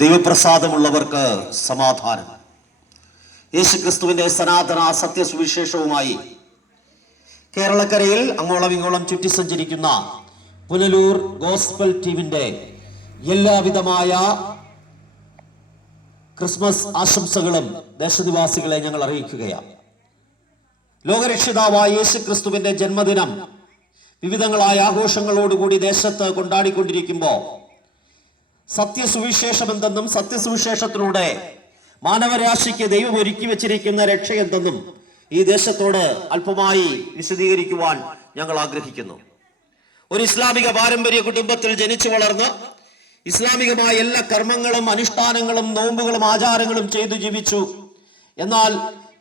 ദൈവപ്രസാദമുള്ളവർക്ക് സമാധാനം. യേശുക്രിസ്തുവിന്റെ സനാതന സത്യസുവിശേഷവുമായി കേരളക്കരയിൽ അങ്ങോളം ഇങ്ങോളം ചുറ്റി സഞ്ചരിക്കുന്ന പുനലൂർ ഗോസ്പൽ ടീമിന്റെ എല്ലാവിധമായ ക്രിസ്മസ് ആശംസകളും ദേശനിവാസികളെ ഞങ്ങൾ അറിയിക്കുകയാണ്. ലോകരക്ഷിതാവായ യേശുക്രിസ്തുവിന്റെ ജന്മദിനം വിവിധങ്ങളായ ആഘോഷങ്ങളോടുകൂടി ദേശത്ത് കൊണ്ടാടിക്കൊണ്ടിരിക്കുമ്പോൾ സത്യസുവിശേഷം എന്തെന്നും സത്യസുവിശേഷത്തിലൂടെ മാനവരാശിക്ക് ദൈവം ഒരുക്കി വെച്ചിരിക്കുന്ന രക്ഷ എന്തെന്നും ഈ ദേശത്തോട് അല്പമായി വിശദീകരിക്കുവാൻ ഞങ്ങൾ ആഗ്രഹിക്കുന്നു. ഒരു ഇസ്ലാമിക പാരമ്പര്യ കുടുംബത്തിൽ ജനിച്ചു വളർന്ന് ഇസ്ലാമികമായ എല്ലാ കർമ്മങ്ങളും അനുഷ്ഠാനങ്ങളും നോമ്പുകളും ആചാരങ്ങളും ചെയ്തു ജീവിച്ചു. എന്നാൽ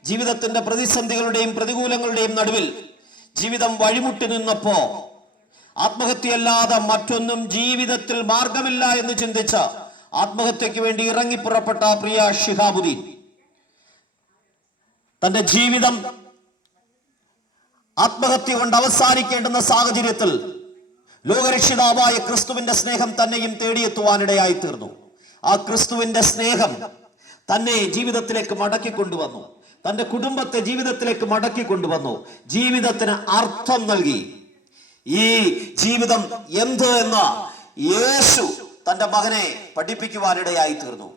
ജീവിതത്തിന്റെ പ്രതിസന്ധികളുടെയും പ്രതികൂലങ്ങളുടെയും നടുവിൽ ജീവിതം വഴിമുട്ടി നിന്നപ്പോ ആത്മഹത്യയല്ലാതെ മറ്റൊന്നും ജീവിതത്തിൽ മാർഗമില്ല എന്ന് ചിന്തിച്ച ആത്മഹത്യക്ക് വേണ്ടി ഇറങ്ങിപ്പുറപ്പെട്ട പ്രിയ ശിഹാബുദ്ദീൻ തന്റെ ജീവിതം ആത്മഹത്യ കൊണ്ട് അവസാനിക്കേണ്ടുന്ന സാഹചര്യത്തിൽ ലോകരക്ഷിതാവായ ക്രിസ്തുവിന്റെ സ്നേഹം തന്നെയും തേടിയെത്തുവാനിടയായി തീർന്നു. ആ ക്രിസ്തുവിന്റെ സ്നേഹം തന്നെ ജീവിതത്തിലേക്ക് മടക്കി കൊണ്ടുവന്നു, തന്റെ കുടുംബത്തെ ജീവിതത്തിലേക്ക് മടക്കി കൊണ്ടുവന്നു, ജീവിതത്തിന് അർത്ഥം നൽകി. ഈ ജീവിതം എന്ത് എന്ന യേശു തന്റെ മകനെ പഠിപ്പിക്കുവാനിടയായി തീർന്നു.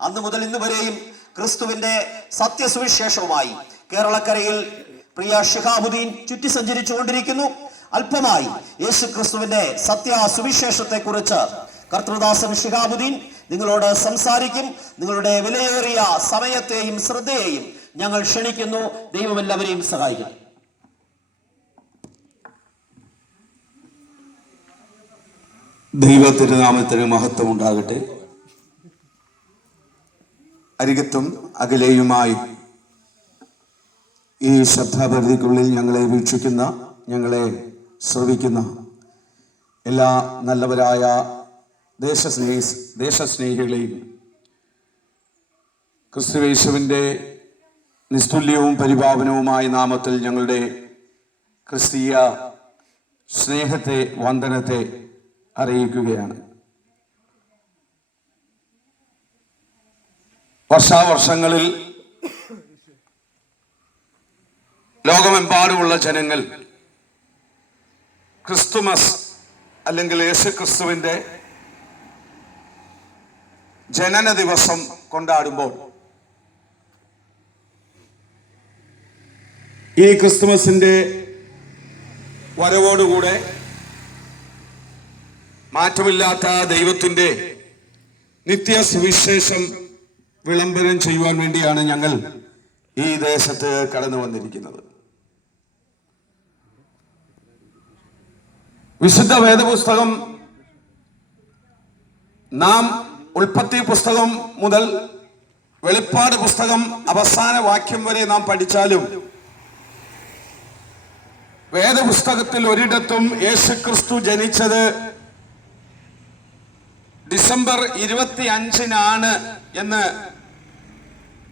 അന്ന് മുതൽ ഇന്ന് വരെയും ക്രിസ്തുവിന്റെ സത്യസുവിശേഷവുമായി കേരളക്കരയിൽ പ്രിയ ശിഹാബുദ്ദീൻ ചുറ്റി സഞ്ചരിച്ചു കൊണ്ടിരിക്കുന്നു. അല്പമായി യേശു ക്രിസ്തുവിന്റെ സത്യസുവിശേഷത്തെ കുറിച്ച് കർത്തൃദാസൻ ശിഹാബുദ്ദീൻ നിങ്ങളോട് സംസാരിക്കും. നിങ്ങളുടെ വിലയേറിയ സമയത്തെയും ശ്രദ്ധയെയും ഞങ്ങൾ ക്ഷണിക്കുന്നു. ദൈവം എല്ലാവരെയും സഹായിക്കും. ദൈവ തിരുനാമത്തിന് മഹത്വം ഉണ്ടാകട്ടെ. അരികത്തും അകലെയുമായി ഈ ശ്രദ്ധാപരിധിക്കുള്ളിൽ ഞങ്ങളെ വീക്ഷിക്കുന്ന, ഞങ്ങളെ ശ്രവിക്കുന്ന എല്ലാ നല്ലവരായ ദേശസ്നേഹികളെയും ക്രിസ്തുയേശുവിൻ്റെ നിസ്തുല്യവും പരിപാവനവുമായ നാമത്തിൽ ഞങ്ങളുടെ ക്രിസ്തീയ സ്നേഹത്തെ, വന്ദനത്തെ അറിയിക്കുകയാണ്. വർഷാവർഷങ്ങളിൽ ലോകമെമ്പാടുമുള്ള ജനങ്ങൾ ക്രിസ്തുമസ് അല്ലെങ്കിൽ യേശുക്രിസ്തുവിന്റെ ജനന ദിവസം കൊണ്ടാടുമ്പോൾ ഈ ക്രിസ്തുമസിന്റെ വരവോടുകൂടെ മാറ്റമില്ലാത്ത ദൈവത്തിന്റെ നിത്യ സുവിശേഷം വിളംബരം ചെയ്യുവാൻ വേണ്ടിയാണ് ഞങ്ങൾ ഈ ദേശത്ത് കടന്നു വന്നിരിക്കുന്നത്. വിശുദ്ധ വേദപുസ്തകം നാം ഉൽപ്പത്തി പുസ്തകം മുതൽ വെളിപ്പാട് പുസ്തകം അവസാന വാക്യം വരെ നാം പഠിച്ചാലും വേദപുസ്തകത്തിൽ ഒരിടത്തും യേശുക്രിസ്തു ജനിച്ചത് ഡിസംബർ 25 എന്ന്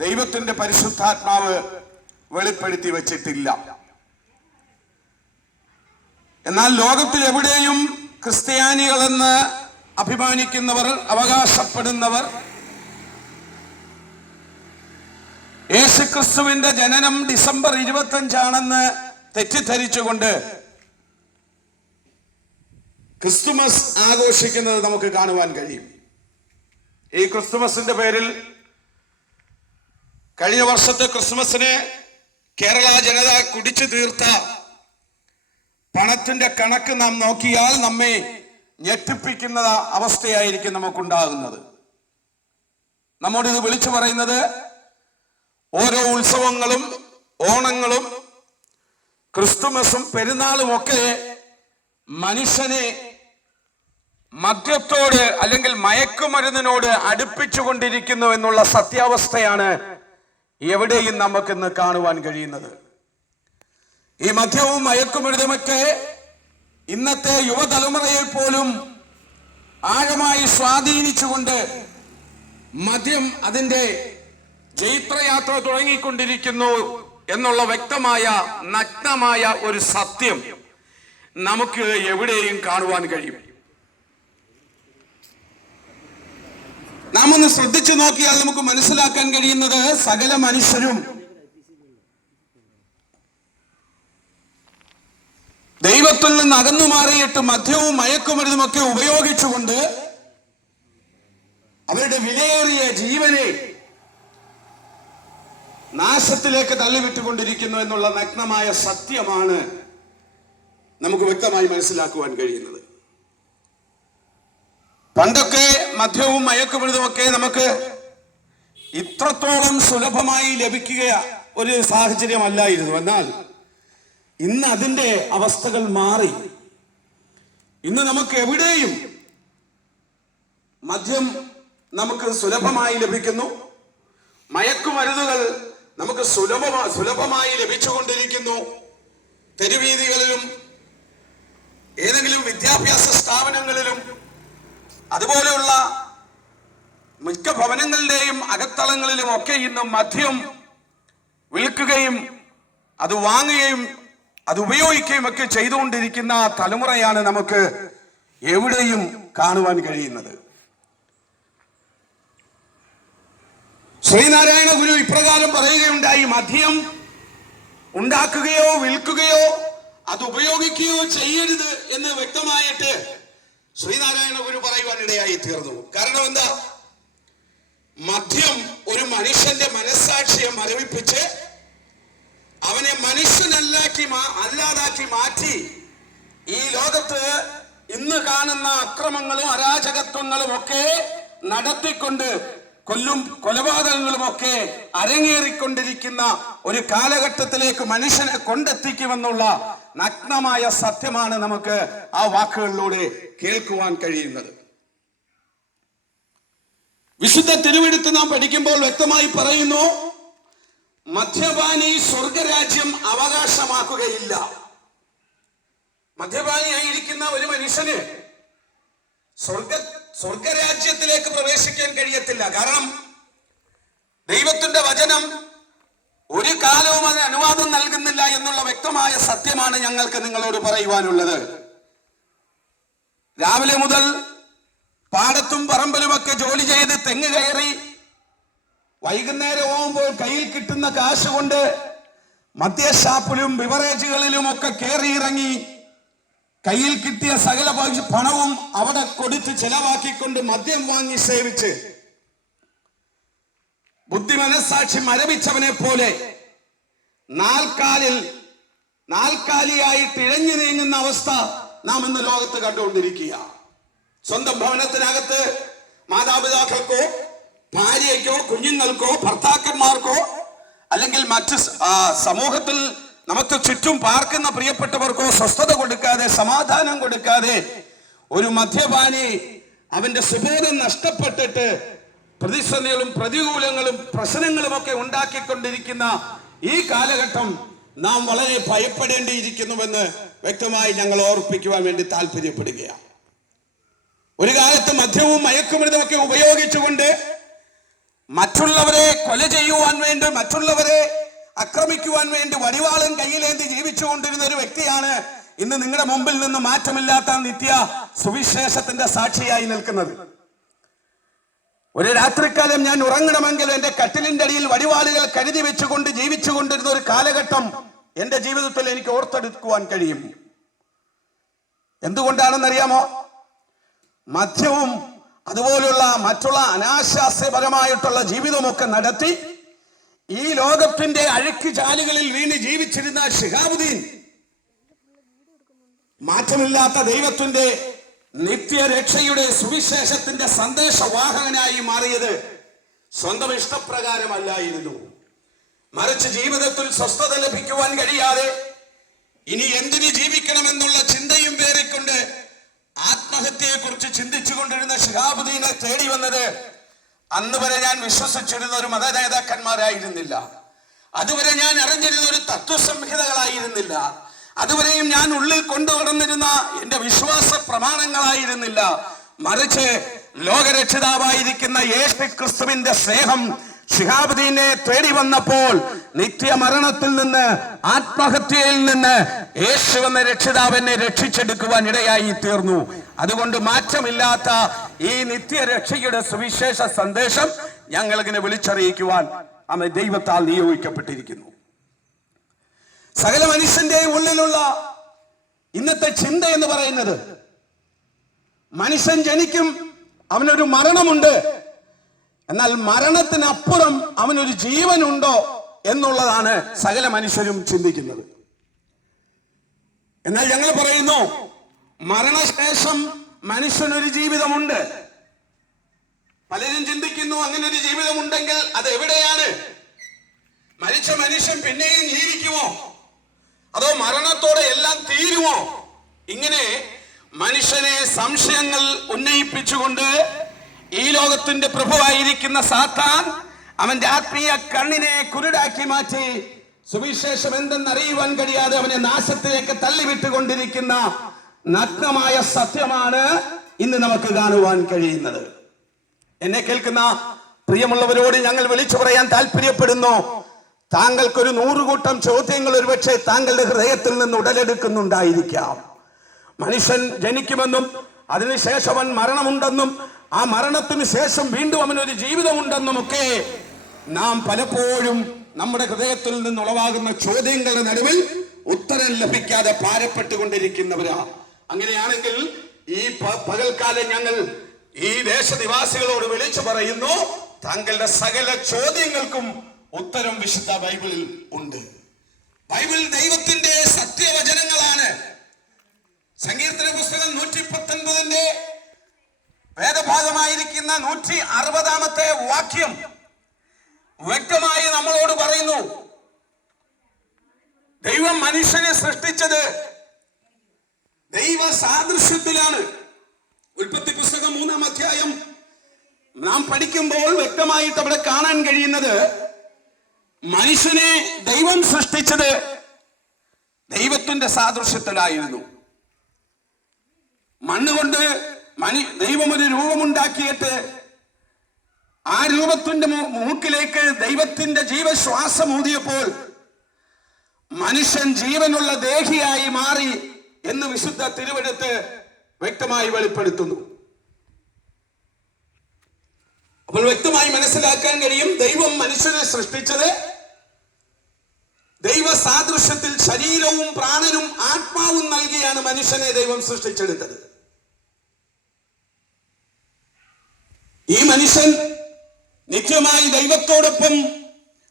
ദൈവത്തിന്റെ പരിശുദ്ധാത്മാവ് വെളിപ്പെടുത്തി വച്ചിട്ടില്ല. എന്നാൽ ലോകത്തിൽ എവിടെയും ക്രിസ്ത്യാനികളെന്ന് അഭിമാനിക്കുന്നവർ, അവകാശപ്പെടുന്നവർ യേശുക്രിസ്തുവിന്റെ ജനനം ഡിസംബർ 25 തെറ്റിദ്ധരിച്ചുകൊണ്ട് ക്രിസ്തുമസ് ആഘോഷിക്കുന്നത് നമുക്ക് കാണുവാൻ കഴിയും. ഈ ക്രിസ്തുമസിന്റെ പേരിൽ കഴിഞ്ഞ വർഷത്തെ ക്രിസ്തുമസിന് കേരള ജനത കുടിച്ചു തീർത്ത പണത്തിന്റെ കണക്ക് നാം നോക്കിയാൽ നമ്മെ ഞെട്ടിപ്പിക്കുന്ന അവസ്ഥയായിരിക്കും നമുക്കുണ്ടാകുന്നത്. നമ്മോടിത് വിളിച്ചു പറയുന്നത് ഓരോ ഉത്സവങ്ങളും, ഓണങ്ങളും, ക്രിസ്തുമസും പെരുന്നാളും ഒക്കെ മനുഷ്യനെ മദ്യത്തോട് അല്ലെങ്കിൽ മയക്കുമരുന്നിനോട് അടുപ്പിച്ചുകൊണ്ടിരിക്കുന്നു എന്നുള്ള സത്യാവസ്ഥയാണ് എവിടെയും നമുക്കിന്ന് കാണുവാൻ കഴിയുന്നത്. ഈ മദ്യവും മയക്കുമരുന്നുമൊക്കെ ഇന്നത്തെ യുവതലമുറയെ പോലും ആഴമായി സ്വാധീനിച്ചുകൊണ്ട് മദ്യം അതിൻ്റെ ജൈത്രയാത്ര തുടങ്ങിക്കൊണ്ടിരിക്കുന്നു എന്നുള്ള വ്യക്തമായ നഗ്നമായ ഒരു സത്യം നമുക്ക് എവിടെയും കാണുവാൻ കഴിയും. ഒന്ന് ശ്രദ്ധിച്ചു നോക്കിയാൽ നമുക്ക് മനസ്സിലാക്കാൻ കഴിയുന്നത് സകല മനുഷ്യരും ദൈവത്തിൽ നിന്ന് അകന്നു മാറിയിട്ട് മദ്യവും മയക്കുമരുന്നുമൊക്കെ ഉപയോഗിച്ചുകൊണ്ട് അവരുടെ വിലയേറിയ ജീവനെ നാശത്തിലേക്ക് തള്ളിവിട്ടുകൊണ്ടിരിക്കുന്നു എന്നുള്ള നഗ്നമായ സത്യമാണ് നമുക്ക് വ്യക്തമായി മനസ്സിലാക്കുവാൻ കഴിയുന്നത്. പണ്ടൊക്കെ മദ്യവും മയക്കുമരുന്നുമൊക്കെ നമുക്ക് ഇത്രത്തോളം സുലഭമായി ലഭിക്കുക ഒരു സാഹചര്യമല്ലായിരുന്നു. എന്നാൽ ഇന്ന് അതിന്റെ അവസ്ഥകൾ മാറി. ഇന്ന് നമുക്ക് എവിടെയും മദ്യം നമുക്ക് സുലഭമായി ലഭിക്കുന്നു, മയക്കുമരുന്നുകൾ നമുക്ക് സുലഭമായി ലഭിച്ചുകൊണ്ടിരിക്കുന്നു. തെരുവീതികളിലും ഏതെങ്കിലും വിദ്യാഭ്യാസ സ്ഥാപനങ്ങളിലും അതുപോലെയുള്ള മിക്ക ഭവനങ്ങളുടെയും അകത്തളങ്ങളിലും ഒക്കെ ഇന്ന് മദ്യം വിൽക്കുകയും അത് വാങ്ങുകയും അത് ഉപയോഗിക്കുകയും ഒക്കെ ചെയ്തുകൊണ്ടിരിക്കുന്ന തലമുറയാണ് നമുക്ക് എവിടെയും കാണുവാൻ കഴിയുന്നത്. ശ്രീനാരായണ ഗുരു ഇപ്രകാരം പറയുകയുണ്ടായി: മദ്യം ഉണ്ടാക്കുകയോ വിൽക്കുകയോ അത് ഉപയോഗിക്കുകയോ ചെയ്യരുത് എന്ന് വ്യക്തമായിട്ട് ശ്രീനാരായണ ഗുരു പറയുവാനിടയായി തീർന്നു. കാരണം എന്താ? മദ്യം ഒരു മനുഷ്യന്റെ മനസ്സാക്ഷിയെ മരവിപ്പിച്ച് അവനെ അല്ലാതാക്കി മാറ്റി ഈ ലോകത്ത് ഇന്ന് കാണുന്ന അക്രമങ്ങളും അരാജകത്വങ്ങളും ഒക്കെ നടത്തിക്കൊണ്ട് കൊലപാതകങ്ങളുമൊക്കെ അരങ്ങേറിക്കൊണ്ടിരിക്കുന്ന ഒരു കാലഘട്ടത്തിലേക്ക് മനുഷ്യനെ കൊണ്ടെത്തിക്കുമെന്നുള്ള നഗ്നമായ സത്യമാണ് നമുക്ക് ആ വാക്കുകളിലൂടെ കേൾക്കുവാൻ കഴിയുന്നത്. വിശുദ്ധ തിരുവെഴുത്ത് നാം പഠിക്കുമ്പോൾ വ്യക്തമായി പറയുന്നു, മദ്യപാനി സ്വർഗരാജ്യം അവകാശമാക്കുകയില്ല. മദ്യപാനിയായിരിക്കുന്ന ഒരു മനുഷ്യന് സ്വർഗരാജ്യത്തിലേക്ക് പ്രവേശിക്കാൻ കഴിയത്തില്ല. കാരണം ദൈവത്തിന്റെ വചനം ഒരു കാലവും അതിന് അനുവാദം നൽകുന്നില്ല എന്നുള്ള വ്യക്തമായ സത്യമാണ് ഞങ്ങൾക്ക് നിങ്ങളോട് പറയുവാനുള്ളത്. രാവിലെ മുതൽ പാടത്തും പറമ്പിലുമൊക്കെ ജോലി ചെയ്ത് തെങ്ങ് കയറി വൈകുന്നേരം ആവുമ്പോൾ കയ്യിൽ കിട്ടുന്ന കാശ് കൊണ്ട് മദ്യഷാപ്പിലും ബിവറേജുകളിലും ഒക്കെ കയറിയിറങ്ങി കയ്യിൽ കിട്ടിയ സകല പണവും അവിടെ കൊടുത്ത് ചെലവാക്കിക്കൊണ്ട് മദ്യം വാങ്ങി സേവിച്ച് ബുദ്ധി മനസ്സാക്ഷി മരവിച്ചവനെ പോലെ നാൽക്കാലിയായിട്ട് ഇഴഞ്ഞു നീങ്ങുന്ന അവസ്ഥ നാം ഇന്ന് ലോകത്ത് കണ്ടുകൊണ്ടിരിക്കുക. സ്വന്തം ഭവനത്തിനകത്ത് മാതാപിതാക്കൾക്കോ ഭാര്യയ്ക്കോ കുഞ്ഞുങ്ങൾക്കോ ഭർത്താക്കന്മാർക്കോ അല്ലെങ്കിൽ മറ്റ് സമൂഹത്തിൽ നമുക്ക് ചുറ്റും പാർക്കുന്ന പ്രിയപ്പെട്ടവർക്കോ സ്വസ്ഥത കൊടുക്കാതെ സമാധാനം കൊടുക്കാതെ ഒരു മദ്യപാനി അവന്റെ സുബോധം നഷ്ടപ്പെട്ടിട്ട് പ്രതിസന്ധികളും പ്രതികൂലങ്ങളും പ്രശ്നങ്ങളും ഒക്കെ ഉണ്ടാക്കിക്കൊണ്ടിരിക്കുന്ന ഈ കാലഘട്ടം നാം വളരെ ഭയപ്പെടേണ്ടിയിരിക്കുന്നുവെന്ന് വ്യക്തമായി ഞങ്ങൾ ഓർപ്പിക്കുവാൻ വേണ്ടി താല്പര്യപ്പെടുകയാണ്. ഒരു കാലത്ത് മദ്യവും മയക്കുമരുന്നും ഒക്കെ ഉപയോഗിച്ചുകൊണ്ട് മറ്റുള്ളവരെ കൊല ചെയ്യുവാൻ വേണ്ടി, മറ്റുള്ളവരെ ആക്രമിക്കുവാൻ വേണ്ടി വടിവാളും കയ്യിലേന്തി ജീവിച്ചുകൊണ്ടിരുന്ന ഒരു വ്യക്തിയാണ് ഇന്ന് നിങ്ങളുടെ മുമ്പിൽ നിന്ന് മാറ്റമില്ലാത്ത നിത്യ സുവിശേഷത്തിന്റെ സാക്ഷിയായി നിൽക്കുന്നത്. ഒരു രാത്രിക്കാലം ഞാൻ ഉറങ്ങണമെങ്കിൽ എന്റെ കട്ടിലിന്റെ അടിയിൽ വടിവാളുകൾ കരുതി വെച്ചുകൊണ്ട് ജീവിച്ചുകൊണ്ടിരുന്ന ഒരു കാലഘട്ടം എന്റെ ജീവിതത്തിൽ എനിക്ക് ഓർത്തെടുക്കുവാൻ കഴിയും. എന്തുകൊണ്ടാണെന്നറിയാമോ? മദ്യവും അതുപോലുള്ള മറ്റുള്ള അനാശാസ്യപരമായിട്ടുള്ള ജീവിതമൊക്കെ നടത്തി ഈ ലോകത്തിന്റെ അഴുക്ക് ചാലുകളിൽ വീണ് ജീവിച്ചിരുന്ന ശിഹാബുദ്ദീൻ മാറ്റമില്ലാത്ത ദൈവത്തിന്റെ നിത്യരക്ഷയുടെ സുവിശേഷത്തിന്റെ സന്ദേശവാഹകനായി മാറിയത് സ്വന്തം ഇഷ്ടപ്രകാരമല്ലായിരുന്നു. മറിച്ച് ജീവിതത്തിൽ സ്വസ്ഥത ലഭിക്കുവാൻ കഴിയാതെ ഇനി എന്തിനു ജീവിക്കണമെന്നുള്ള ചിന്തയും പേറിക്കൊണ്ട് ആത്മഹത്യയെ കുറിച്ച് ചിന്തിച്ചു കൊണ്ടിരുന്ന ശിഹാബുദ്ദീനെ തേടി വന്നത് അന്ന് വരെ ഞാൻ വിശ്വസിച്ചിരുന്ന ഒരു മത നേതാക്കന്മാരായിരുന്നില്ല. അതുവരെ ഞാൻ അറിഞ്ഞിരുന്ന ഒരു തത്വസംഹിതകളായിരുന്നില്ല. അതുവരെയും ഞാൻ ഉള്ളിൽ കൊണ്ടുവന്നിരുന്ന എന്റെ വിശ്വാസ പ്രമാണങ്ങളായിരുന്നില്ല. മറിച്ച് ലോകരക്ഷിതാവായിരിക്കുന്ന യേശു ക്രിസ്തുവിന്റെ സ്നേഹം ശിഹാബുദ്ദീനെ തേടി വന്നപ്പോൾ നിത്യമരണത്തിൽ നിന്ന്, ആത്മഹത്യയിൽ നിന്ന് യേശു എന്ന രക്ഷിതാവ് എന്നെ രക്ഷിച്ചെടുക്കുവാൻ ഇടയായി തീർന്നു. അതുകൊണ്ട് മാറ്റമില്ലാത്ത ഈ നിത്യരക്ഷയുടെ സുവിശേഷ സന്ദേശം ഞങ്ങൾ ഇങ്ങനെ വിളിച്ചറിയിക്കുവാൻ അവൻ ദൈവത്താൽ നിയോഗിക്കപ്പെട്ടിരിക്കുന്നു. സകല മനുഷ്യന്റെ ഉള്ളിലുള്ള ഇന്നത്തെ ചിന്ത എന്ന് പറയുന്നത്, മനുഷ്യൻ ജനിക്കും, അവനൊരു മരണമുണ്ട്, എന്നാൽ മരണത്തിനപ്പുറം അവനൊരു ജീവനുണ്ടോ എന്നുള്ളതാണ് സകല മനുഷ്യരും ചിന്തിക്കുന്നത്. എന്നാൽ ഞങ്ങൾ പറയുന്നു, മരണശേഷം മനുഷ്യനൊരു ജീവിതമുണ്ട്. പലരും ചിന്തിക്കുന്നു, അങ്ങനെ ഒരു ജീവിതമുണ്ടെങ്കിൽ അത് എവിടെയാണ്? മരിച്ച മനുഷ്യൻ പിന്നെയും ജീവിക്കുമോ, അതോ മരണത്തോടെ എല്ലാം തീരുമോ? ഇങ്ങനെ മനുഷ്യനെ സംശയങ്ങൾ ഉന്നയിപ്പിച്ചുകൊണ്ട് ഈ ലോകത്തിന്റെ പ്രഭുവായിരിക്കുന്ന സാത്താൻ അവന്റെ ആത്മീയ കണ്ണിനെ കുരുടാക്കി മാറ്റി സുവിശേഷം എന്തെന്നറിയുവാൻ കഴിയാതെ അവനെ നാശത്തിലേക്ക് തള്ളിവിട്ടുകൊണ്ടിരിക്കുന്ന നഗ്നമായ സത്യമാണ് ഇന്ന് നമുക്ക് കാണുവാൻ കഴിയുന്നത്. എന്നെ കേൾക്കുന്ന പ്രിയമുള്ളവരോട് ഞങ്ങൾ വിളിച്ചു പറയാൻ താല്പര്യപ്പെടുന്നു, താങ്കൾക്കൊരു 100 കൂട്ടം ചോദ്യങ്ങൾ ഒരുപക്ഷെ താങ്കളുടെ ഹൃദയത്തിൽ നിന്ന് ഉടലെടുക്കുന്നുണ്ടായിരിക്കാം. മനുഷ്യൻ ജനിക്കുമെന്നും അതിനുശേഷം അവൻ മരണമുണ്ടെന്നും ആ മരണത്തിന് ശേഷം വീണ്ടും അവനൊരു ജീവിതമുണ്ടെന്നും ഒക്കെ നാം പലപ്പോഴും നമ്മുടെ ഹൃദയത്തിൽ നിന്ന് ഉളവാകുന്ന ചോദ്യങ്ങളുടെ നടുവിൽ ഉത്തരം ലഭിക്കാതെ ഭാരപ്പെട്ടുകൊണ്ടിരിക്കുന്നവരാ. അങ്ങനെയാണെങ്കിൽ ഈ പകൽക്കാലം ഞങ്ങൾ ഈ ദേശനിവാസികളോട് വിളിച്ചു പറയുന്നു, താങ്കളുടെ സകല ചോദ്യങ്ങൾക്കും ഉത്തരം വിശുദ്ധ ബൈബിളിൽ ഉണ്ട്. ബൈബിൾ ദൈവത്തിന്റെ സത്യവചനങ്ങളാണ്. സങ്കീർത്തന പുസ്തകം 119 വേദഭാഗമായിരിക്കുന്ന 160 വാക്യം വ്യക്തമായി നമ്മളോട് പറയുന്നു, ദൈവം മനുഷ്യനെ സൃഷ്ടിച്ചത് ദൈവ സാദൃശ്യത്തിലാണ്. ഉൽപ്പത്തി പുസ്തകം 3-ാം അധ്യായം നാം പഠിക്കുമ്പോൾ വ്യക്തമായിട്ട് അവിടെ കാണാൻ കഴിയുന്നത്, മനുഷ്യനെ ദൈവം സൃഷ്ടിച്ചത് ദൈവത്തിന്റെ സാദൃശ്യത്തിലായിരുന്നു. മണ്ണുകൊണ്ട് ദൈവം ഒരു രൂപമുണ്ടാക്കിയിട്ട് ആ രൂപത്തിന്റെ മൂക്കിലേക്ക് ദൈവത്തിന്റെ ജീവശ്വാസം ഊതിയപ്പോൾ മനുഷ്യൻ ജീവനുള്ള ദേഹിയായി മാറി എന്ന് വിശുദ്ധ തിരുവെഴുത്ത് വ്യക്തമായി വെളിപ്പെടുത്തുന്നു. അപ്പോൾ വ്യക്തമായി മനസ്സിലാക്കാൻ കഴിയും, ദൈവം മനുഷ്യനെ സൃഷ്ടിച്ചത് ദൈവ സാദൃശ്യത്തിൽ ശരീരവും പ്രാണനും ആത്മാവും നൽകിയാണ് മനുഷ്യനെ ദൈവം സൃഷ്ടിച്ചെടുത്തത്. ഈ മനുഷ്യൻ നിത്യമായി ദൈവത്തോടൊപ്പം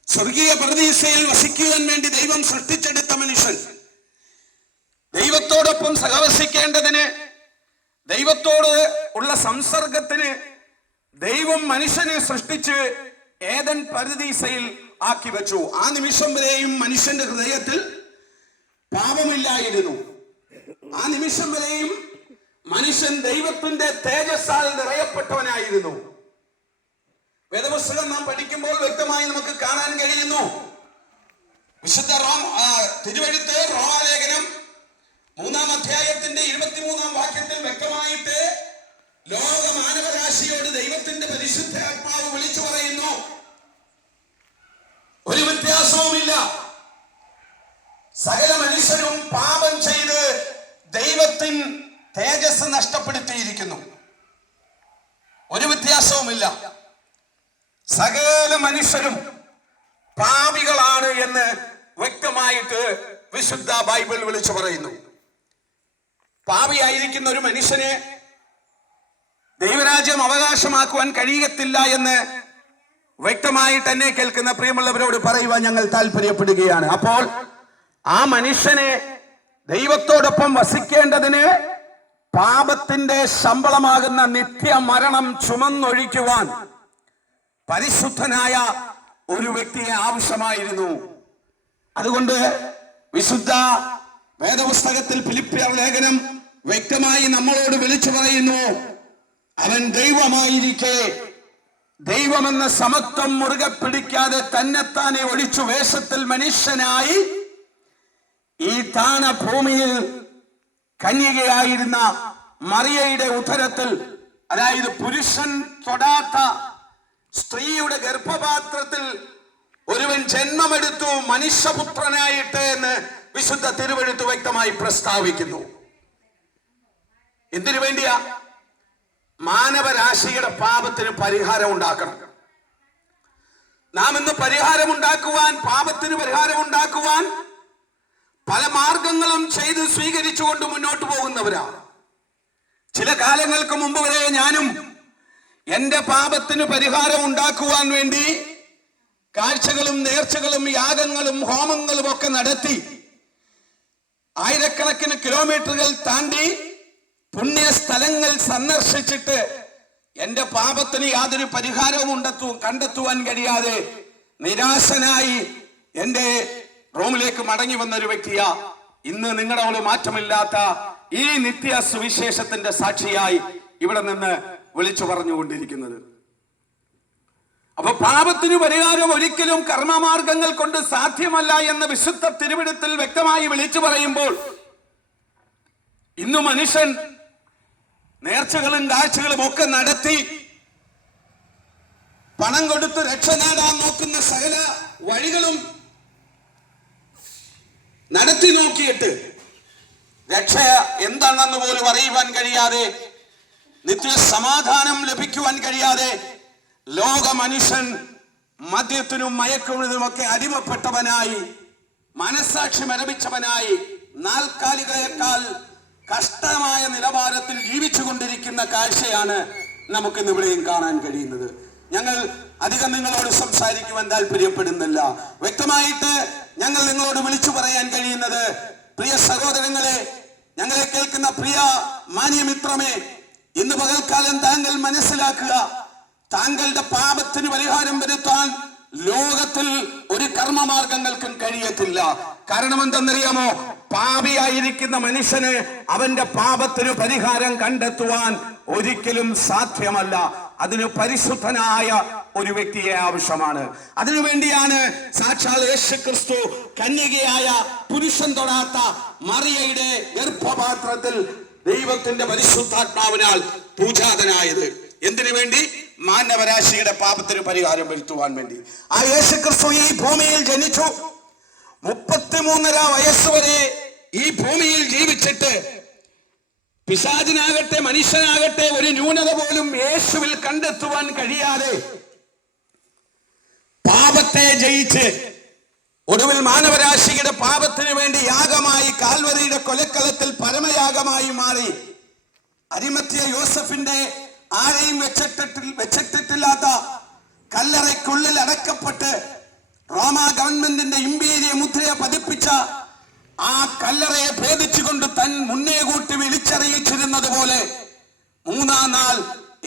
സ്വർഗീയ പരദീസയിൽ വസിക്കുവാൻ വേണ്ടി ദൈവം സൃഷ്ടിച്ചെടുത്ത മനുഷ്യൻ ദൈവത്തോടൊപ്പം സഹവസിക്കേണ്ടതിന്, ദൈവത്തോട് ഉള്ള സംസർഗത്തിന് ദൈവം മനുഷ്യനെ സൃഷ്ടിച്ച് ഏദൻ പരദീസയിൽ ആക്കി വെച്ചു. ആ നിമിഷം വരെയും മനുഷ്യന്റെ ഹൃദയത്തിൽ പാപമില്ലായിരുന്നു. ആ നിമിഷം വരെയും മനുഷ്യൻ ദൈവത്തിന്റെ തേജസ്സാൽ നിറയപ്പെട്ടവനായിരുന്നു. വേദപുസ്തകം നാം പഠിക്കുമ്പോൾ വ്യക്തമായി നമുക്ക് കാണാൻ കഴിയുന്നു, വിശുദ്ധ തിരുവെഴുത്ത് റോമാലേഖനം 3-ാം അധ്യായത്തിന്റെ 23-ാം വാക്യത്തിൽ വ്യക്തമായിട്ട് ലോക മാനവരാശിയോട് ദൈവത്തിന്റെ പരിശുദ്ധ ആത്മാവ് വിളിച്ചു പറയുന്നു, ഒരു വ്യത്യാസവുമില്ല, സകല മനുഷ്യരും പാപം ചെയ്ത് ദൈവത്തിൻ തേജസ് നഷ്ടപ്പെടുത്തിയിരിക്കുന്നു. ഒരു വ്യത്യാസവുമില്ല, സകല മനുഷ്യരും പാപികളാണ് എന്ന് വ്യക്തമായിട്ട് വിശുദ്ധ ബൈബിൾ വിളിച്ചു പറയുന്നു. പാപിയായിരിക്കുന്ന ഒരു മനുഷ്യനെ ദൈവരാജ്യം അവകാശമാക്കുവാൻ കഴിയത്തില്ല എന്ന് വ്യക്തമായിട്ട് എന്നെ കേൾക്കുന്ന പ്രിയമുള്ളവരോട് പറയുവാൻ ഞങ്ങൾ താല്പര്യപ്പെടുകയാണ്. അപ്പോൾ ആ മനുഷ്യനെ ദൈവത്തോടൊപ്പം വസിക്കേണ്ടതിന് പാപത്തിന്റെ ശമ്പളമാകുന്ന നിത്യമരണം ചുമന്നൊഴിക്കുവാൻ പരിശുദ്ധനായ ഒരു വ്യക്തിയെ ആവശ്യമായിരുന്നു. അതുകൊണ്ട് വിശുദ്ധ വേദപുസ്തകത്തിൽ ഫിലിപ്പിയർ ലേഖനം വ്യക്തമായി നമ്മളോട് വിളിച്ചു പറയുന്നു, അവൻ ദൈവമായിരിക്കെ ദൈവമെന്ന സമത്വം മുറുകെ പിടിക്കാതെ തന്നെത്താനെ ഒഴിച്ചു വേഷത്തിൽ മനുഷ്യനായി ഈ താണ ഭൂമിയിൽ കന്യകയായിരുന്ന മറിയയുടെ ഉദരത്തിൽ, അതായത് പുരുഷൻ തൊടാത്ത സ്ത്രീയുടെ ഗർഭപാത്രത്തിൽ ഒരുവൻ ജന്മമെടുത്തു മനുഷ്യപുത്രനായിട്ട് എന്ന് വിശുദ്ധ തിരുവെഴുത്ത് വ്യക്തമായി പ്രസ്താവിക്കുന്നു. എന്തിനു വേണ്ടിയാ? മാനവരാശിയുടെ പാപത്തിന് പരിഹാരം ഉണ്ടാക്കണം. നാം ഇന്ന് പാപത്തിന് പരിഹാരം ഉണ്ടാക്കുവാൻ പല മാർഗങ്ങളും ചെയ്ത് സ്വീകരിച്ചുകൊണ്ട് മുന്നോട്ട് പോകുന്നവരാണ്. ചില കാലങ്ങൾക്ക് മുമ്പ് വരെ ഞാനും എന്റെ പാപത്തിന് പരിഹാരം ഉണ്ടാക്കുവാൻ വേണ്ടി കാഴ്ചകളും നേർച്ചകളും യാഗങ്ങളും ഹോമങ്ങളും ഒക്കെ നടത്തി ആയിരക്കണക്കിന് കിലോമീറ്ററുകൾ താണ്ടി പുണ്യ സ്ഥലങ്ങൾ സന്ദർശിച്ചിട്ട് എന്റെ പാപത്തിന് യാതൊരു പരിഹാരവും കണ്ടെത്തുവാൻ കഴിയാതെ നിരാശനായി എന്റെ റൂമിലേക്ക് മടങ്ങി വന്നൊരു വ്യക്തിയാ ഇന്ന് നിങ്ങളോട് മാറ്റമില്ലാത്ത ഈ നിത്യ സുവിശേഷത്തിന്റെ സാക്ഷിയായി ഇവിടെ നിന്ന് വിളിച്ചു പറഞ്ഞുകൊണ്ടിരിക്കുന്നത്. അപ്പൊ പാപത്തിന് പരിഹാരം ഒരിക്കലും കർമ്മമാർഗങ്ങൾ കൊണ്ട് സാധ്യമല്ല എന്ന് വിശുദ്ധ തിരുവെഴുത്തിൽ വ്യക്തമായി വിളിച്ചു പറയുമ്പോൾ ഇന്ന് മനുഷ്യൻ നേർച്ചകളും കാഴ്ചകളും ഒക്കെ നടത്തി പണം കൊടുത്ത് രക്ഷ നേടാൻ നോക്കുന്ന സകല വഴികളും നടത്തി നോക്കിയിട്ട് രക്ഷ എന്താണെന്ന് പോലും അറിയുവാൻ കഴിയാതെ, നിത്യ സമാധാനം ലഭിക്കുവാൻ കഴിയാതെ ലോക മനുഷ്യൻ മദ്യത്തിനും മയക്കുമരുന്നിനുമൊക്കെ അടിമപ്പെട്ടവനായി, മനസ്സാക്ഷി മരവിച്ചവനായി, നാൽക്കാലികളെക്കാൾ കഷ്ടമായ നിലവാരത്തിൽ ജീവിച്ചു കൊണ്ടിരിക്കുന്ന കാഴ്ചയാണ് നമുക്കിന്ന് ഇവിടെയും കാണാൻ കഴിയുന്നത്. ഞങ്ങൾ അധികം നിങ്ങളോട് സംസാരിക്കുവാൻ താല്പര്യപ്പെടുന്നില്ല. വ്യക്തമായിട്ട് ഞങ്ങൾ നിങ്ങളോട് വിളിച്ചു പറയാൻ കഴിയുന്നത്, പ്രിയ സഹോദരങ്ങളെ, ഞങ്ങളെ കേൾക്കുന്ന പ്രിയ മാന്യമിത്രമേ, ഇന്ന് പകൽക്കാലം താങ്കൾ മനസ്സിലാക്കുക, താങ്കളുടെ പാപത്തിന് പരിഹാരം വരുത്താൻ ലോകത്തിൽ ഒരു കർമ്മമാർഗങ്ങൾക്കും കഴിയത്തില്ല. കാരണം എന്തെന്നറിയാമോ? പാപിയായിരിക്കുന്ന മനുഷ്യന് അവന്റെ പാപത്തിന് പരിഹാരം കണ്ടെത്തുവാൻ ഒരിക്കലും സാധ്യമല്ല. അതിന് പരിശുദ്ധനായ ഒരു വ്യക്തിയെ ആവശ്യമാണ്. അതിനുവേണ്ടിയാണ് സാക്ഷാൽ യേശുക്രിസ്തു കന്യകയായ പുരുഷൻ തൊടാത്ത മറിയയുടെ ഗർഭപാത്രത്തിൽ ദൈവത്തിന്റെ പരിശുദ്ധാത്മാവിനാൽ പൂജാതനായത്. എന്തിനു വേണ്ടി? മാനവരാശിയുടെ പാപത്തിന് പരിഹാരം വരുത്തുവാൻ വേണ്ടി. ആ യേശുക്രിസ്തു ഈ ഭൂമിയിൽ ജനിച്ചു. 33.5 വയസ്സ് വരെ ഈ ഭൂമിയിൽ ജീവിച്ചിട്ട് പിശാചിനാകട്ടെ മനുഷ്യനാകട്ടെ ഒരു ന്യൂനത പോലും യേശുവിൽ കണ്ടെത്തുവാൻ കഴിയാതെ പാപത്തെ ജയിച്ച് ഒടുവിൽ മാനവരാശിയുടെ പാപത്തിന് വേണ്ടി യാഗമായി കാൽവരിയുടെ കൊലക്കളത്തിൽ പരമയാഗമായി മാറി അരിമത്യ യോസഫിന്റെ ആരെയും വെച്ചിട്ടില്ലാത്ത കല്ലറയ്ക്കുള്ളിൽ അടക്കപ്പെട്ട് റോമാ ഗവൺമെന്റിന്റെ ഇമ്പീരിയ മുദ്രയെ പതിപ്പിച്ച ആ കല്ലറയെ ഭേദിച്ചുകൊണ്ട് തൻ മുന്നേ കൂട്ടി വിളിച്ചറിയിച്ചിരുന്നത് പോലെ 3-ാം നാൾ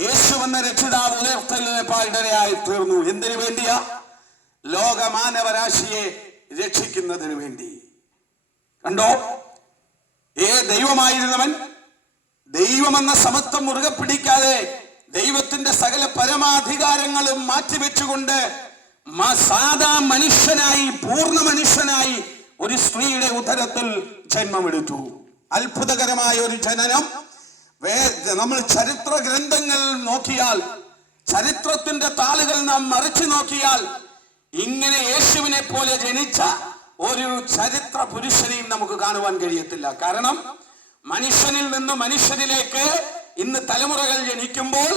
യേശു എന്ന രക്ഷിതാവ് ഉയർത്തെഴുന്നേൽപ്പാനിടയായി തീർന്നു. എന്തിനു വേണ്ടിയാ? ലോക മാനവരാശിയെ രക്ഷിക്കുന്നതിന് വേണ്ടി. കണ്ടോ, ദൈവമായിരുന്നവൻ ദൈവമെന്ന സമത്വം മുറുകെ പിടിക്കാതെ ദൈവത്തിന്റെ സകല പരമാധികാരങ്ങളും മാറ്റിവെച്ചുകൊണ്ട് സാധാ മനുഷ്യനായി, പൂർണ്ണ മനുഷ്യനായി ഒരു സ്ത്രീയുടെ ഉദരത്തിൽ ജന്മമെടുത്തു. അത്ഭുതകരമായ ഒരു ജനനം. നമ്മൾ ചരിത്ര ഗ്രന്ഥങ്ങൾ നോക്കിയാൽ, ചരിത്രത്തിന്റെ താളുകൾ നാം മറിച്ചു നോക്കിയാൽ ഇങ്ങനെ യേശുവിനെ പോലെ ജനിച്ച ഒരു ചരിത്ര പുരുഷനെയും നമുക്ക് കാണുവാൻ കഴിയത്തില്ല. കാരണം മനുഷ്യനിൽ നിന്ന് മനുഷ്യരിലേക്ക് ഇന്ന് തലമുറകൾ ജനിക്കുമ്പോൾ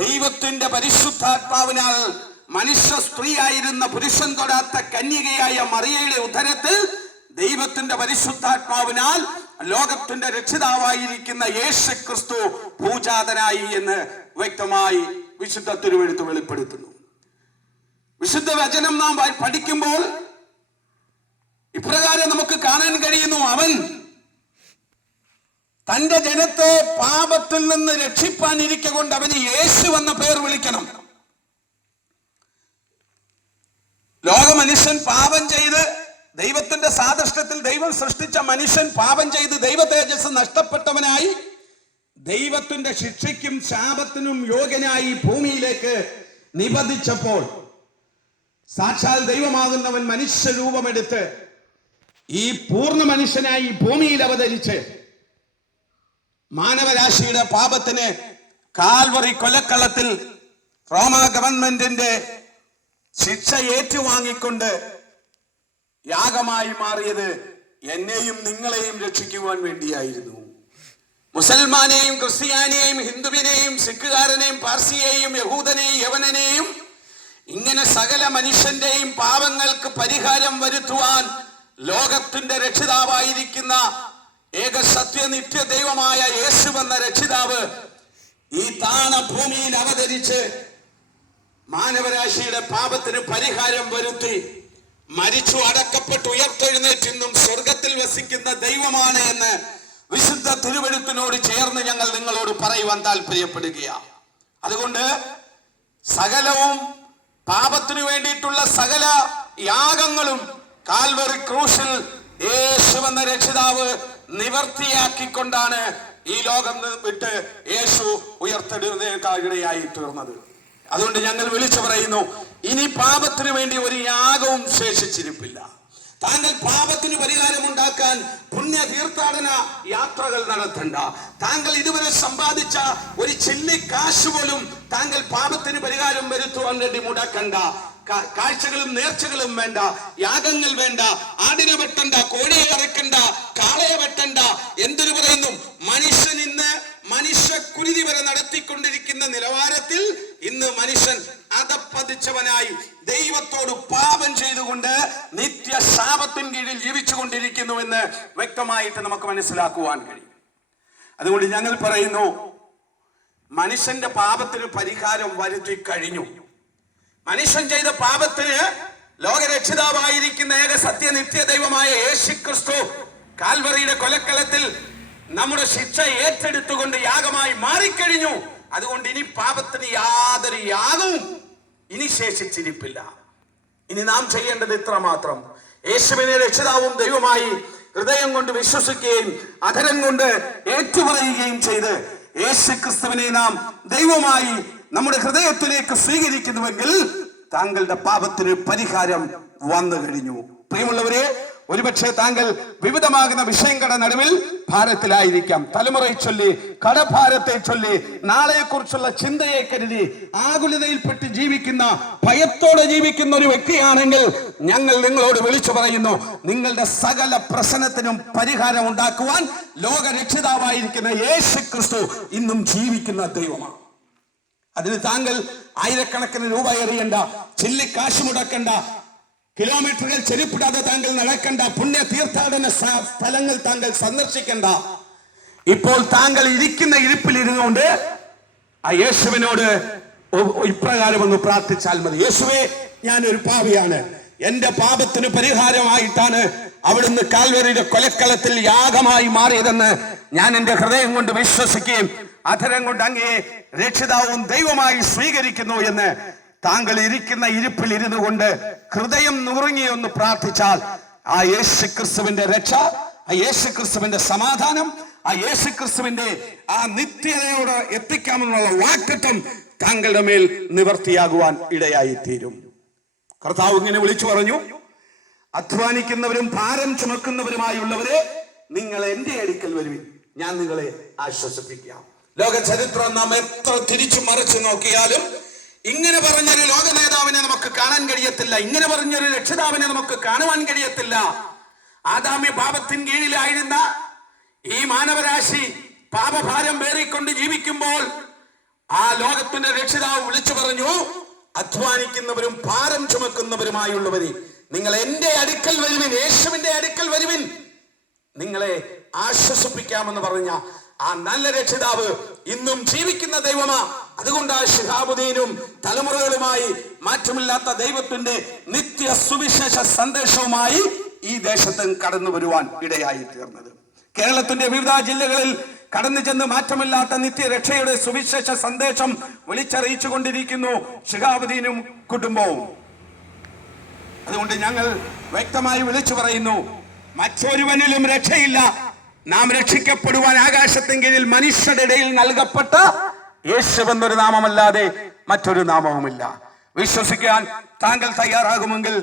ദൈവത്തിന്റെ പരിശുദ്ധാത്മാവിനാൽ മനുഷ്യ സ്ത്രീയായിരുന്ന പുരുഷൻ തൊടാത്ത കന്യകയായ മറിയയുടെ ഉദരത്തിൽ ദൈവത്തിന്റെ പരിശുദ്ധാത്മാവിനാൽ ലോകത്തിന്റെ രക്ഷിതാവായിരിക്കുന്ന യേശു ക്രിസ്തു പൂജാതനായി എന്ന് വ്യക്തമായി വിശുദ്ധ തിരുവെഴുത്ത് വെളിപ്പെടുത്തുന്നു. വിശുദ്ധ വചനം നാം പഠിക്കുമ്പോൾ ഇപ്രകാരം നമുക്ക് കാണാൻ കഴിയുന്നു, അവൻ തന്റെ ജനത്തെ പാപത്തിൽ നിന്ന് രക്ഷിപ്പാനിരിക്കെ കൊണ്ട് അവന് യേശു എന്ന പേർ വിളിക്കണം. ലോക മനുഷ്യൻ പാപം ചെയ്ത് ദൈവത്തിന്റെ സാദൃശ്യത്തിൽ ദൈവം സൃഷ്ടിച്ച മനുഷ്യൻ പാപം ചെയ്ത് ദൈവ തേജസ് നഷ്ടപ്പെട്ടവനായി ദൈവത്തിന്റെ ശിക്ഷയ്ക്കും ശാപത്തിനും യോഗ്യനായി ഭൂമിയിലേക്ക് നിബന്ധിച്ചപ്പോൾ സാക്ഷാൽ ദൈവമാകുന്നവൻ മനുഷ്യ രൂപമെടുത്ത് ഈ പൂർണ്ണ മനുഷ്യനായി ഭൂമിയിൽ അവതരിച്ച് മാനവരാശിയുടെ പാപത്തിന് കാൽവറി കൊലക്കളത്തിൽ റോമാ ഗവൺമെന്റിന്റെ ശിക്ഷ ഏറ്റുവാങ്ങിക്കൊണ്ട് യാഗമായി മാറിയത് എന്നെയും നിങ്ങളെയും രക്ഷിക്കുവാൻ വേണ്ടിയായിരുന്നു. മുസൽമാനെയും ക്രിസ്ത്യാനിയെയും ഹിന്ദുവിനെയും സിഖുകാരനെയും പാർസിയെയും യഹൂദനെയും യവനനെയും ഇങ്ങനെ സകല മനുഷ്യന്റെയും പാപങ്ങൾക്ക് പരിഹാരം വരുത്തുവാൻ ലോകത്തിന്റെ രക്ഷിതാവായിരിക്കുന്ന ഏക സത്യനിത്യ ദൈവമായ യേശു എന്ന രക്ഷിതാവ് ഈ താണ ഭൂമിയിൽ അവതരിച്ച് മാനവരാശിയുടെ പാപത്തിന് പരിഹാരം വരുത്തി മരിച്ചു അടക്കപ്പെട്ട് ഉയർത്തെഴുന്നേറ്റ് ഇന്നും സ്വർഗത്തിൽ വസിക്കുന്ന ദൈവമാണ് എന്ന് വിശുദ്ധ തിരുവെഴുത്തിനോട് ചേർന്ന് ഞങ്ങൾ നിങ്ങളോട് പറയുവാൻ താല്പര്യപ്പെടുകയാണ്. അതുകൊണ്ട് സകലവും പാപത്തിനു വേണ്ടിയിട്ടുള്ള സകല യാഗങ്ങളും കാൽവറി ക്രൂശിൽ യേശു എന്ന രക്ഷിതാവ് നിവർത്തിയാക്കിക്കൊണ്ടാണ് ഈ ലോകം വിട്ട് യേശു ഉയർത്തെഴുന്നേൽക്കാനിടയായി തീർന്നത്. അതുകൊണ്ട് ഞങ്ങൾ വിളിച്ചു പറയുന്നു, ഇനി പാപത്തിനു വേണ്ടി ഒരു യാഗവും ശേഷിച്ചിരിപ്പില്ല. താങ്കൾ പാപത്തിന് പരിഹാരം ഉണ്ടാക്കാൻ പുണ്യ തീർത്ഥാടന യാത്രകൾ നടത്തണ്ട. താങ്കൾ ഇതുവരെ സമ്പാദിച്ച ഒരു ചില്ലി കാശ് പോലും താങ്കൾ പാപത്തിന് പരിഹാരം വരുത്തുവാൻ വേണ്ടി മുടക്കണ്ട. കാഴ്ചകളും നേർച്ചകളും വേണ്ട, യാഗങ്ങൾ വേണ്ട, ആടിനെ വെട്ടണ്ട, കോഴിയെ അറക്കണ്ട, കാളയെ വെട്ടണ്ട. എന്തിനു പറയുന്നു? മനുഷ്യൻ ഇന്ന് മനുഷ്യക്കുരുതി വരെ നടത്തിക്കൊണ്ടിരിക്കുന്ന നിലവാരത്തിൽ ഇന്ന് മനുഷ്യൻ അധപ്പതിച്ചവനായി ദൈവത്തോട് പാപം ചെയ്തുകൊണ്ട് നിത്യ ശാപത്തിൻ കീഴിൽ ജീവിച്ചുകൊണ്ടിരിക്കുന്നുവെന്ന് വ്യക്തമായിട്ട് നമുക്ക് മനസ്സിലാക്കുവാൻ കഴിയും. അതുകൊണ്ട് ഞങ്ങൾ പറയുന്നു, മനുഷ്യന്റെ പാപത്തിന് പരിഹാരം വരുത്തി കഴിഞ്ഞു. മനുഷ്യൻ ചെയ്ത പാപത്തിന് ലോകരക്ഷിതാവായിരിക്കുന്ന ഏക സത്യനിത്യ ദൈവമായ യേശു ക്രിസ്തു കാൽവറിയുടെ കൊലക്കളത്തിൽ നമ്മുടെ ശിക്ഷ ഏറ്റെടുത്തുകൊണ്ട് യാഗമായി മാറിക്കഴിഞ്ഞു. അതുകൊണ്ട് ഇനി പാപത്തിന് യാതൊരു യാഗവും ഇനി ശേഷിച്ചിരിപ്പില്ല. ഇനി നാം ചെയ്യേണ്ടത് ഇത്ര മാത്രം: യേശുവിനെ രക്ഷിതാവും ദൈവമായി ഹൃദയം കൊണ്ട് വിശ്വസിക്കുകയും അധരം കൊണ്ട് ഏറ്റുപറയുകയും ചെയ്ത് യേശു ക്രിസ്തുവിനെ നാം ദൈവമായി നമ്മുടെ ഹൃദയത്തിലേക്ക് സ്വീകരിക്കുന്നുവെങ്കിൽ താങ്കളുടെ പാപത്തിന് പരിഹാരം വന്നു കഴിഞ്ഞു. പ്രിയമുള്ളവരെ, ഒരുപക്ഷെ താങ്കൾ വിവിധമാകുന്ന വിഷയങ്ങളുടെ നടുവിൽ ഭാരത്തിലായിരിക്കാം. തലമുറയെ ചൊല്ലി, കടഭാരത്തെ ചൊല്ലി, നാളെയെ കുറിച്ചുള്ള ചിന്തയെ കരുതി ആകുലതയിൽപ്പെട്ട് ജീവിക്കുന്ന, ഭയത്തോടെ ജീവിക്കുന്ന ഒരു വ്യക്തിയാണെങ്കിൽ ഞങ്ങൾ നിങ്ങളോട് വിളിച്ചു പറയുന്നു, നിങ്ങളുടെ സകല പ്രശ്നത്തിനും പരിഹാരം ഉണ്ടാക്കുവാൻ ലോകരക്ഷിതാവായിരിക്കുന്ന യേശു ക്രിസ്തു ഇന്നും ജീവിക്കുന്ന ദൈവമാണ്. അതിന് താങ്കൾ ആയിരക്കണക്കിന് രൂപ എറിയണ്ട, ചില്ലിക്കാശ് മുടക്കണ്ട, കിലോമീറ്ററുകൾ ചെരുപ്പിടാതെ താങ്കൾ നടക്കണ്ട, പുണ്യ തീർത്ഥാടന സ്ഥലങ്ങൾ താങ്കൾ സന്ദർശിക്കണ്ട. ഇപ്പോൾ താങ്കൾ ഇരിക്കുന്ന ഇരിപ്പിലിരുന്നുകൊണ്ട് ആ യേശുവിനോട് ഇപ്രകാരം ഒന്ന് പ്രാർത്ഥിച്ചാൽ മതി: യേശുവേ, ഞാനൊരു പാപിയാണ്, എന്റെ പാപത്തിന് പരിഹാരമായിട്ടാണ് അവിടുന്ന് കാൽവരിയുടെ കൊലക്കളത്തിൽ യാഗമായി മാറിയതെന്ന് ഞാൻ എന്റെ ഹൃദയം കൊണ്ട് വിശ്വസിക്കുകയും അധരം കൊണ്ട് അങ്ങയെ രക്ഷിതാവും ദൈവമായി സ്വീകരിക്കുന്നു എന്ന് താങ്കൾ ഇരിക്കുന്ന ഇരിപ്പിൽ ഇരുന്നു കൊണ്ട് ഹൃദയം നുറുങ്ങി ഒന്ന് പ്രാർത്ഥിച്ചാൽ ആ യേശു ക്രിസ്തുവിന്റെ രക്ഷ, ആ യേശു ക്രിസ്തുവിന്റെ സമാധാനം, ആ യേശു ക്രിസ്തുവിന്റെ ആ നിത്യതയോട് എത്തിക്കാമെന്നുള്ള വാഗ്ദത്തം താങ്കളുടെ മേൽ നിവർത്തിയാകുവാൻ ഇടയായി തീരും. കർത്താവ് ഇങ്ങനെ വിളിച്ചു പറഞ്ഞു: അധ്വാനിക്കുന്നവരും ഭാരം ചുമക്കുന്നവരുമായുള്ളവരെ, നിങ്ങൾ എന്റെ അടുക്കൽ വരുവിൻ, ഞാൻ നിങ്ങളെ ആശ്വസിപ്പിക്കാം. ലോക ചരിത്രം നാം എത്ര തിരിച്ചു മറിച്ചു നോക്കിയാലും ഇങ്ങനെ പറഞ്ഞൊരു ലോക നേതാവിനെ നമുക്ക് കാണാൻ കഴിയത്തില്ല. ഇങ്ങനെ പറഞ്ഞൊരു രക്ഷിതാവിനെ നമുക്ക് കാണുവാൻ കഴിയത്തില്ല. ആദാമ്യ പാപത്തിൻ കീഴിലായിരുന്ന ഈ മാനവരാശി പാപഭാരം പേറിക്കൊണ്ട് ജീവിക്കുമ്പോൾ ആ ലോകത്തിന്റെ രക്ഷിതാവ് വിളിച്ചു പറഞ്ഞു: അധ്വാനിക്കുന്നവരും ഭാരം ചുമക്കുന്നവരുമായുള്ളവരെ, നിങ്ങൾ എന്റെ അടുക്കൽ വരുവിൻ, യേശുവിന്റെ അടുക്കൽ വരുവിൻ, നിങ്ങളെ ആശ്വസിപ്പിക്കാമെന്ന് പറഞ്ഞ ആ നല്ല രക്ഷിതാവ് ഇന്നും ജീവിക്കുന്ന ദൈവമാ. അതുകൊണ്ട് ആ ശിഹാബുദ്ദീനും തലമുറകളുമായി മാറ്റമില്ലാത്ത ദൈവത്തിന്റെ നിത്യ സുവിശേഷ സന്ദേശവുമായി ഈ ദേശത്ത് കടന്നു വരുവാൻ ഇടയായി തീർന്നത്. കേരളത്തിന്റെ വിവിധ ജില്ലകളിൽ കടന്നു ചെന്ന് മാറ്റമില്ലാത്ത നിത്യരക്ഷയുടെ സുവിശേഷ സന്ദേശം വിളിച്ചറിയിച്ചു കൊണ്ടിരിക്കുന്നു ശിഹാബുദ്ദീനും കുടുംബവും. അതുകൊണ്ട് ഞങ്ങൾ വ്യക്തമായി വിളിച്ചു പറയുന്നു, മറ്റൊരുവനിലും രക്ഷയില്ല. നാം രക്ഷിക്കപ്പെടുവാൻ ആകാശത്തിൻ കീഴിൽ മനുഷ്യരുടെ ഇടയിൽ നൽകപ്പെട്ട യേശു എന്നൊരു നാമമല്ലാതെ മറ്റൊരു നാമവുമില്ല. വിശ്വസിക്കാൻ താങ്കൾ തയ്യാറാകുമെങ്കിൽ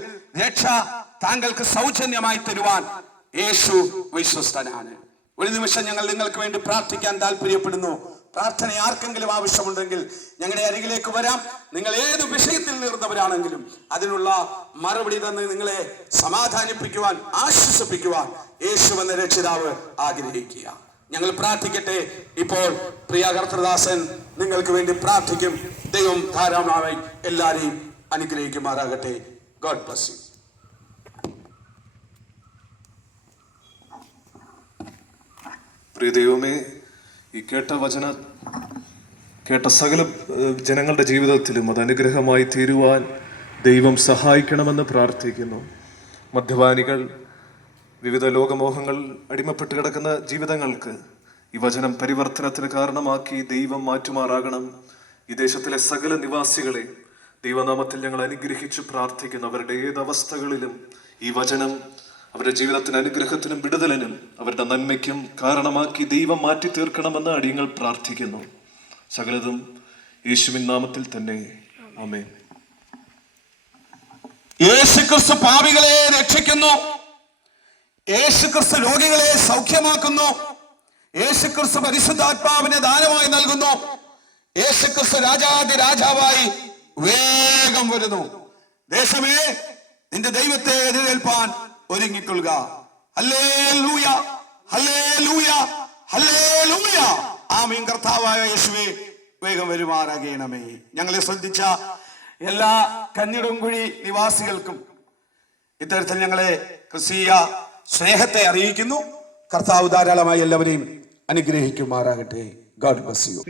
രക്ഷ താങ്കൾക്ക് സൗജന്യമായി തരുവാൻ യേശു വിശ്വസ്തനാണ്. ഒരു നിമിഷം ഞങ്ങൾ നിങ്ങൾക്ക് വേണ്ടി പ്രാർത്ഥിക്കാൻ താല്പര്യപ്പെടുന്നു. പ്രാർത്ഥന ആർക്കെങ്കിലും ആവശ്യമുണ്ടെങ്കിൽ ഞങ്ങളുടെ അരികിലേക്ക് വരാം. നിങ്ങൾ ഏത് വിഷയത്തിൽ നിർന്നവരാണെങ്കിലും അതിനുള്ള മറുപടി തന്ന് നിങ്ങളെ സമാധാനിപ്പിക്കുവാൻ, ആശ്വസിപ്പിക്കുവാൻ യേശു എന്ന രക്ഷിതാവ് ആഗ്രഹിക്കുക. ഞങ്ങൾ പ്രാർത്ഥിക്കട്ടെ. ഇപ്പോൾ പ്രിയ കർത്തൃദാസൻ നിങ്ങൾക്ക് വേണ്ടി പ്രാർത്ഥിക്കും. ദൈവം ധാരാളമായി എല്ലാവരെയും അനുഗ്രഹിക്കുമാറാകട്ടെ. God bless you. പ്രിയ ദൈവമേ, ഈ കേട്ട സകല ജനങ്ങളുടെ ജീവിതത്തിലും അത് അനുഗ്രഹമായി തീരുവാൻ ദൈവം സഹായിക്കണമെന്ന് പ്രാർത്ഥിക്കുന്നു. മദ്യപാനികൾ, വിവിധ ലോകമോഹങ്ങൾ അടിമപ്പെട്ട് കിടക്കുന്ന ജീവിതങ്ങൾക്ക് ഈ വചനം പരിവർത്തനത്തിന് കാരണമാക്കി ദൈവം മാറ്റുമാറാകണം. ഈ ദേശത്തിലെ സകല നിവാസികളെ ദൈവനാമത്തിൽ ഞങ്ങൾ അനുഗ്രഹിച്ച് പ്രാർത്ഥിക്കുന്നു. അവരുടെ ഏതവസ്ഥകളിലും ഈ വചനം അവരുടെ ജീവിതത്തിന് അനുഗ്രഹത്തിനും വിടുതലിനും അവരുടെ നന്മയ്ക്കും കാരണമാക്കി ദൈവം മാറ്റി തീർക്കണമെന്ന് അടിയങ്ങൾ പ്രാർത്ഥിക്കുന്നു. സകലതും യേശുവിൻ നാമത്തിൽ തന്നെ. ആമേൻ. യേശുക്രിസ്തു പാപികളെ രക്ഷിക്കുന്നു. യേശുക്രിസ്തു രോഗികളെ സൗഖ്യമാക്കുന്നു. യേശുക്രിസ്തു പരിശുദ്ധാത്മാവിനെ ദാനമായി നൽകുന്നു. യേശുക്രിസ്തു രാജാതി രാജാവായി വേഗം വരുന്നു. ദേശമേ, നിന്റെ ദൈവത്തെ എതിരേൽപ്പാൻ ഒരുങ്ങിക്കൊള്ളുക. ഹല്ലേലൂയ, ഹല്ലേലൂയ, ഹല്ലേലൂയ. ആമീൻ. കർത്താവായ യേശുവേ, വേഗം വരുമാറാകണമേ. ഞങ്ങളെ ശ്രദ്ധിച്ച എല്ലാ കന്നിടംകുഴി നിവാസികൾക്കും ഇത്തരത്തിൽ ഞങ്ങളെ ക്രിസ്തീയ സ്നേഹത്തെ അറിയിക്കുന്നു. കർത്താവ് ധാരാളമായി എല്ലാവരെയും അനുഗ്രഹിക്കുമാറാകട്ടെ. God bless you.